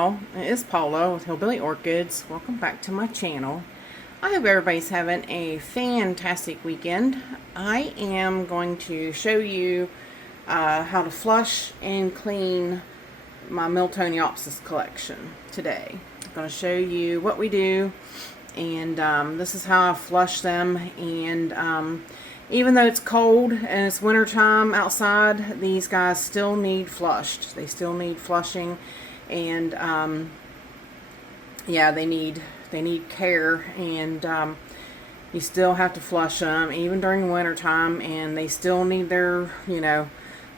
y'all, it's Paula with Hillbilly Orchids. Welcome back to my channel. I hope everybody's having a fantastic weekend. I am going to show you how to flush and clean my Miltoniopsis collection today. I'm going to show you what we do, and this is how I flush them. And even though it's cold and it's winter time outside, these guys still need flushed. They still need flushing, and yeah, they need care, and you still have to flush them even during winter time, and they still need their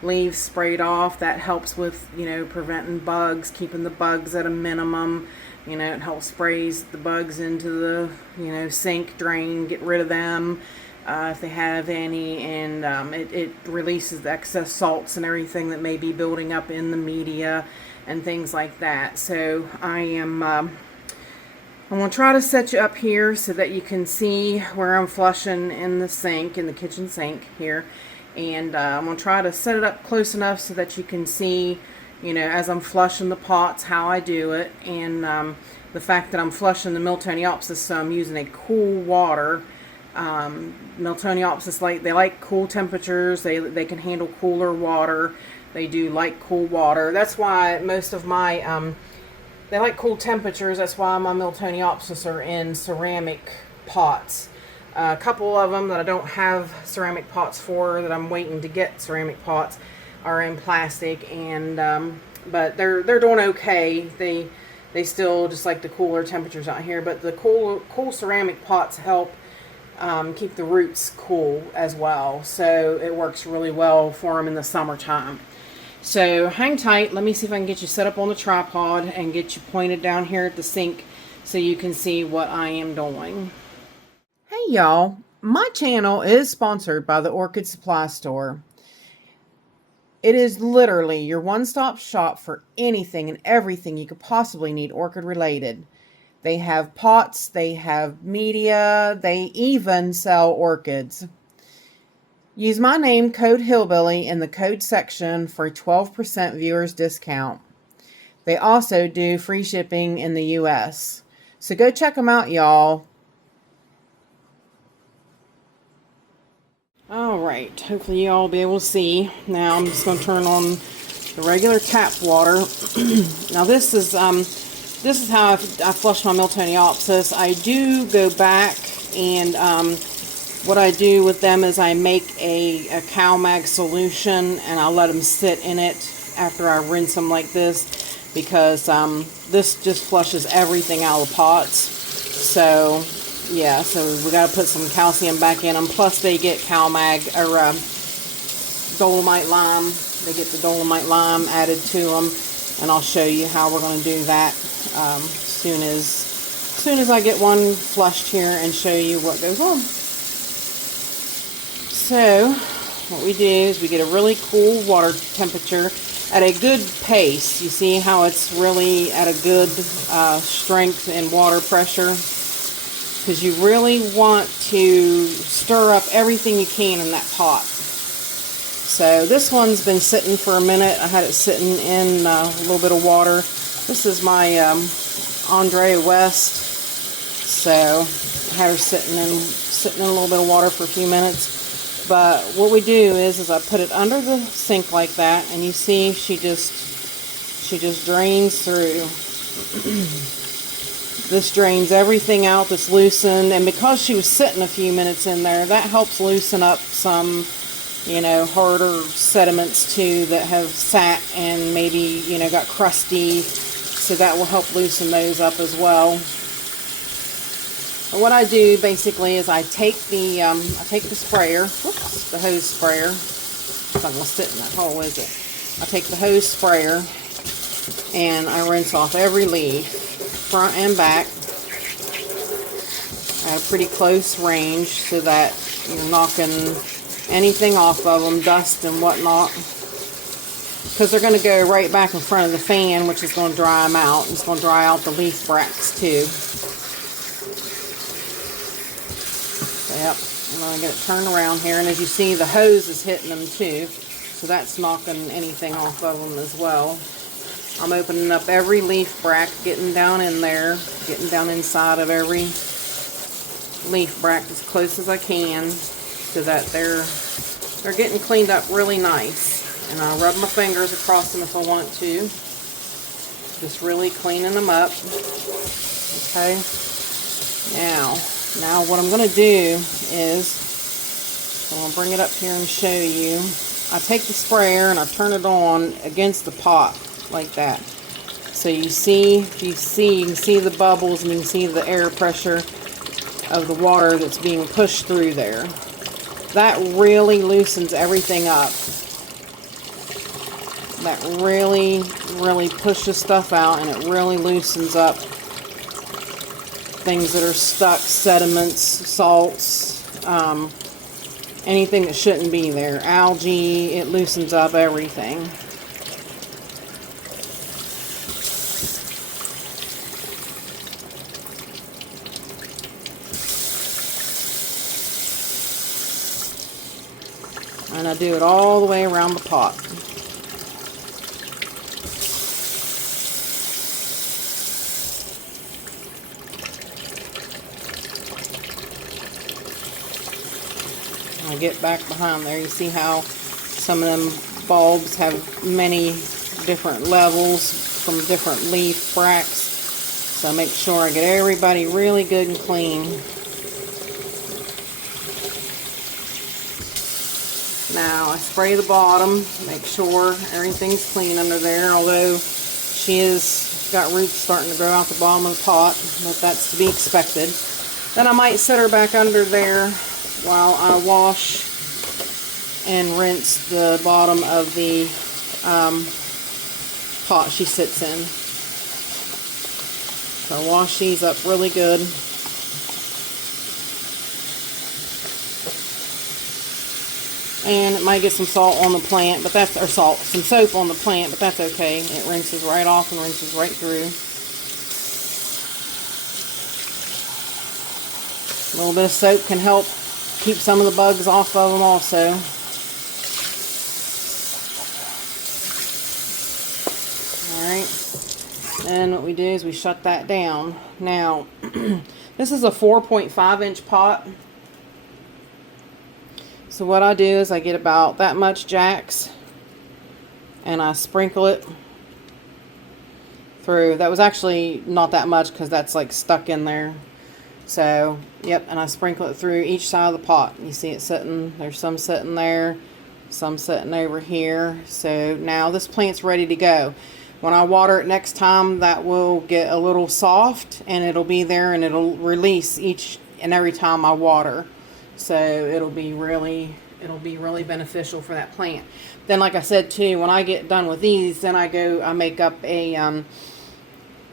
leaves sprayed off. That helps with preventing bugs, keeping the bugs at a minimum. It helps sprays the bugs into the sink drain, get rid of them if they have any, and it releases the excess salts and everything that may be building up in the media and things like that. So I'm going to try to set you up here so that you can see where I'm flushing in the sink, in the kitchen sink here, and I'm going to try to set it up close enough so that you can see as I'm flushing the pots how I do it, and the fact that I'm flushing the Miltoniopsis, so I'm using a cool water. Miltoniopsis, they like cool temperatures. They can handle cooler water. They do like cool water. That's why most of my they like cool temperatures. That's why my Miltoniopsis are in ceramic pots. A couple of them that I don't have ceramic pots for, that I'm waiting to get ceramic pots, are in plastic, and but they're doing okay. They still just like the cooler temperatures out here, but the cool ceramic pots help keep the roots cool as well, so it works really well for them in the summertime. So hang tight. Let me see if I can get you set up on the tripod and get you pointed down here at the sink so you can see what I am doing. Hey y'all, my channel is sponsored by the Orchid Supply Store. It is literally your one-stop shop for anything and everything you could possibly need orchid related. They have pots, they have media, they even sell orchids. Use my name, code Hillbilly, in the code section for a 12% viewers discount. They also do free shipping in the US. So go check them out, y'all. Alright, hopefully y'all will be able to see. Now I'm just going to turn on the regular tap water. Now this is how I flush my Miltoniopsis. I do go back, and what I do with them is I make a calmag solution, and I'll let them sit in it after I rinse them like this, because this just flushes everything out of the pots. So yeah, so we got to put some calcium back in them. Plus they get calmag, or dolomite lime. They get the dolomite lime added to them, and I'll show you how we're going to do that soon as I get one flushed here and show you what goes on. So what we do is we get a really cool water temperature at a good pace. You see how it's really at a good strength and water pressure, because you really want to stir up everything you can in that pot. So this one's been sitting for a minute. I had it sitting in a little bit of water. This is my Andre West, so I had her sitting in a little bit of water for a few minutes. But what we do is I put it under the sink like that, and you see she just drains through. This drains everything out that's loosened, and because she was sitting a few minutes in there, that helps loosen up some harder sediments too that have sat and maybe got crusty. So that will help loosen those up as well. And what I do basically is I take the sprayer, the hose sprayer. It's not going to sit in that hole, is it? I take the hose sprayer and I rinse off every leaf, front and back, at a pretty close range so that you're knocking anything off of them, dust and whatnot, because they're going to go right back in front of the fan, which is going to dry them out. It's going to dry out the leaf bracts too. Yep, I'm going to get it turned around here, and as you see, the hose is hitting them too, so that's knocking anything off of them as well. I'm opening up every leaf bract, getting down in there, getting down inside of every leaf bract as close as I can, so that they're getting cleaned up really nice. And I'll rub my fingers across them if I want to. Just really cleaning them up. Okay. Now what I'm going to do is, I'm going to bring it up here and show you. I take the sprayer and I turn it on against the pot like that. So you can see the bubbles, and you can see the air pressure of the water that's being pushed through there. That really loosens everything up. That really pushes stuff out, and it really loosens up things that are stuck, sediments, salts, anything that shouldn't be there. Algae, it loosens up everything. And I do it all the way around the pot. I get back behind there. You see how some of them bulbs have many different levels from different leaf bracts. So I make sure I get everybody really good and clean. Now I spray the bottom, make sure everything's clean under there, although she has got roots starting to grow out the bottom of the pot, but that's to be expected. Then I might set her back under there while I wash and rinse the bottom of the pot she sits in. So wash these up really good. And it might get some salt on the plant, but that's, or some soap on the plant, but that's okay. It rinses right off and rinses right through. A little bit of soap can help keep some of the bugs off of them also. Alright. And what we do is we shut that down. Now, this is a 4.5-inch pot. So what I do is I get about that much Jax and I sprinkle it through. That was actually not that much because that's like stuck in there. So, yep, and I sprinkle it through each side of the pot. You see it sitting, there's some sitting there, some sitting over here. So now this plant's ready to go. When I water it next time, that will get a little soft and it'll be there and it'll release each and every time I water. So it'll be really beneficial for that plant. Then, like I said too, when I get done with these, then I make up a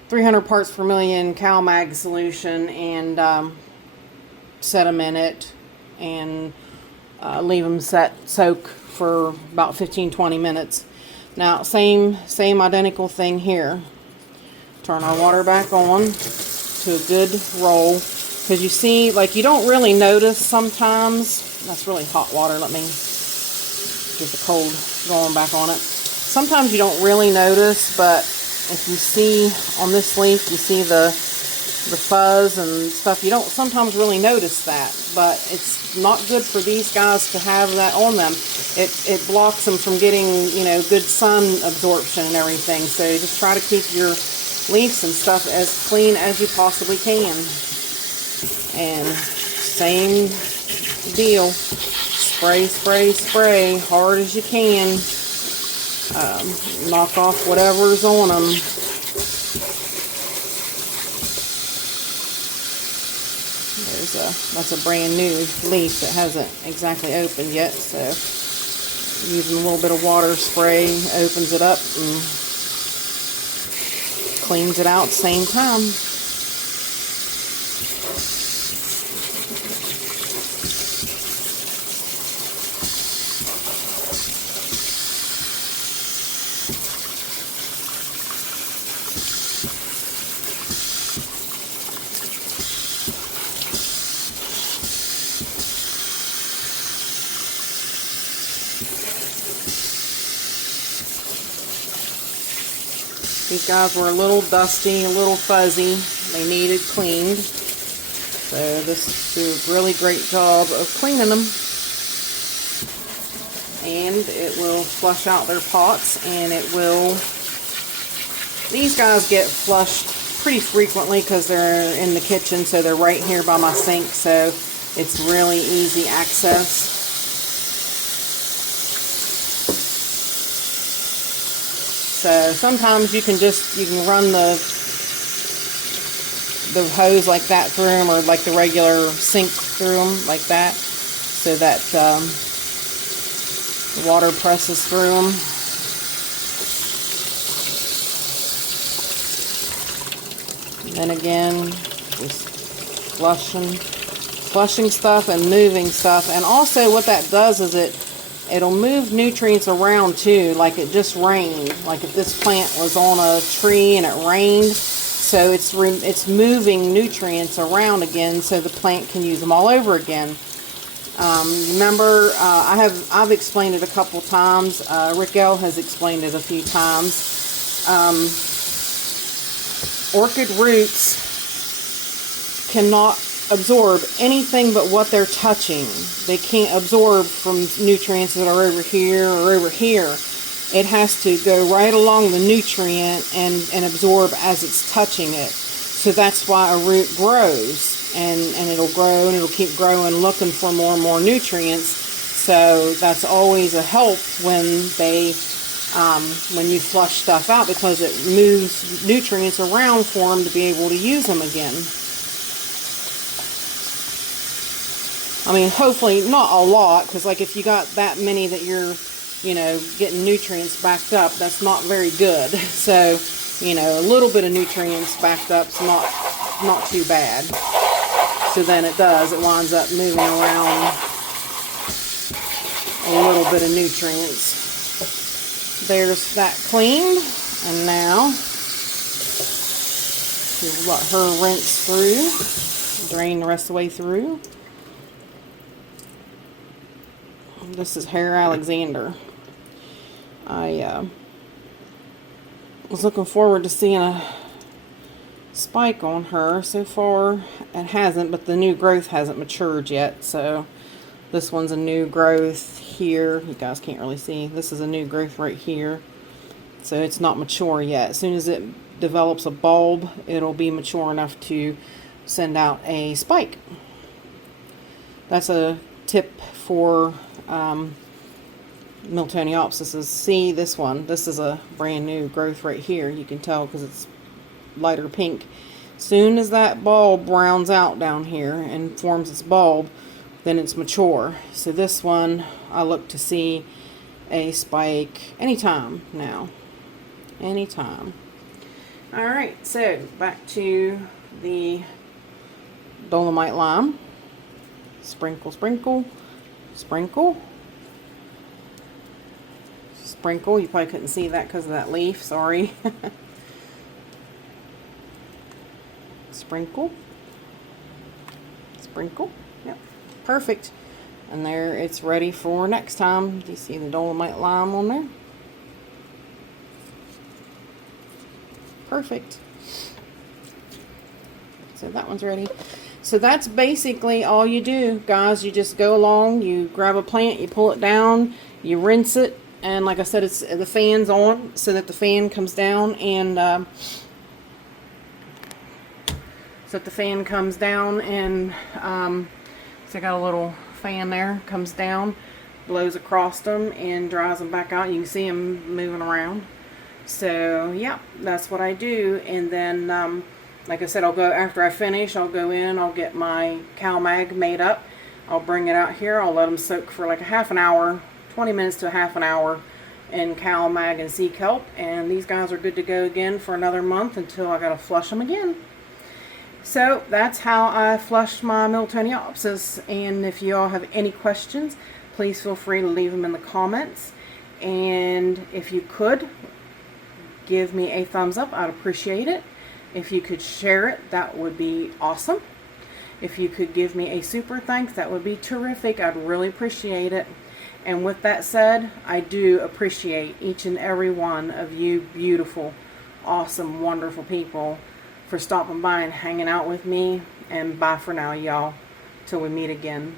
300 parts per million calmag solution and set them in it and leave them soak for about 15-20 minutes. Now same identical thing here. Turn our water back on to a good roll. Because you see, like, you don't really notice sometimes. That's really hot water. Let me get the cold going back on it. Sometimes you don't really notice, but if you see on this leaf, you see the fuzz and stuff. You don't sometimes really notice that, but it's not good for these guys to have that on them. It blocks them from getting, you know, good sun absorption and everything. So just try to keep your leaves and stuff as clean as you possibly can. And same deal, spray hard as you can. Knock off whatever's on them. That's a brand new leaf that hasn't exactly opened yet, so using a little bit of water spray opens it up and cleans it out at the same time. These guys were a little dusty, a little fuzzy. They needed cleaned. So this is a really great job of cleaning them. And it will flush out their pots, and it will, these guys get flushed pretty frequently because they're in the kitchen, so they're right here by my sink, so it's really easy access. So sometimes you can run the hose like that through them, or like the regular sink through them like that, so that the water presses through them. And then again, just flushing stuff and moving stuff. And also what that does is it'll move nutrients around too, like it just rained. Like if this plant was on a tree and it rained, so it's moving nutrients around again so the plant can use them all over again. Remember, I've explained it a couple times. Raquel has explained it a few times. Orchid roots cannot absorb anything but what they're touching. They can't absorb from nutrients that are over here or over here. It has to go right along the nutrient and absorb as it's touching it. So that's why a root grows, and it'll grow and it'll keep growing, looking for more and more nutrients. So that's always a help when you flush stuff out, because it moves nutrients around for them to be able to use them again. I mean, hopefully not a lot, because like if you got that many that you're, getting nutrients backed up, that's not very good. So, a little bit of nutrients backed up's not too bad. So then it winds up moving around a little bit of nutrients. There's that cleaned, and now we'll let her rinse through, drain the rest of the way through. This is Hair Alexander. I was looking forward to seeing a spike on her. So far it hasn't, but the new growth hasn't matured yet. So this one's a new growth here. You guys can't really see. This is a new growth right here. So it's not mature yet. As soon as it develops a bulb, it'll be mature enough to send out a spike. That's a tip for Miltoniopsis. See this one. This is a brand new growth right here. You can tell because it's lighter pink. Soon as that bulb browns out down here and forms its bulb, then it's mature. So this one, I look to see a spike anytime now. Anytime. Alright, so back to the dolomite lime. Sprinkle, sprinkle, sprinkle. Sprinkle. You probably couldn't see that because of that leaf. Sorry. Sprinkle. Sprinkle. Yep. Perfect. And there, it's ready for next time. Do you see the dolomite lime on there? Perfect. So that one's ready. So that's basically all you do, guys. You just go along, you grab a plant, you pull it down, you rinse it, and like I said, it's the fan's on so that the fan comes down, and so I got a little fan there, comes down, blows across them, and dries them back out. You can see them moving around. So yeah, that's what I do. And then like I said, I'll go, after I finish, I'll go in, I'll get my calmag made up, I'll bring it out here, I'll let them soak for like a half an hour, 20 minutes to a half an hour in calmag and sea kelp, and these guys are good to go again for another month until I gotta flush them again. So that's how I flushed my Miltoniopsis, and if you all have any questions, please feel free to leave them in the comments, and if you could give me a thumbs up, I'd appreciate it. If you could share it, that would be awesome. If you could give me a super thanks, that would be terrific. I'd really appreciate it. And with that said, I do appreciate each and every one of you beautiful, awesome, wonderful people for stopping by and hanging out with me. And bye for now, y'all. Till we meet again.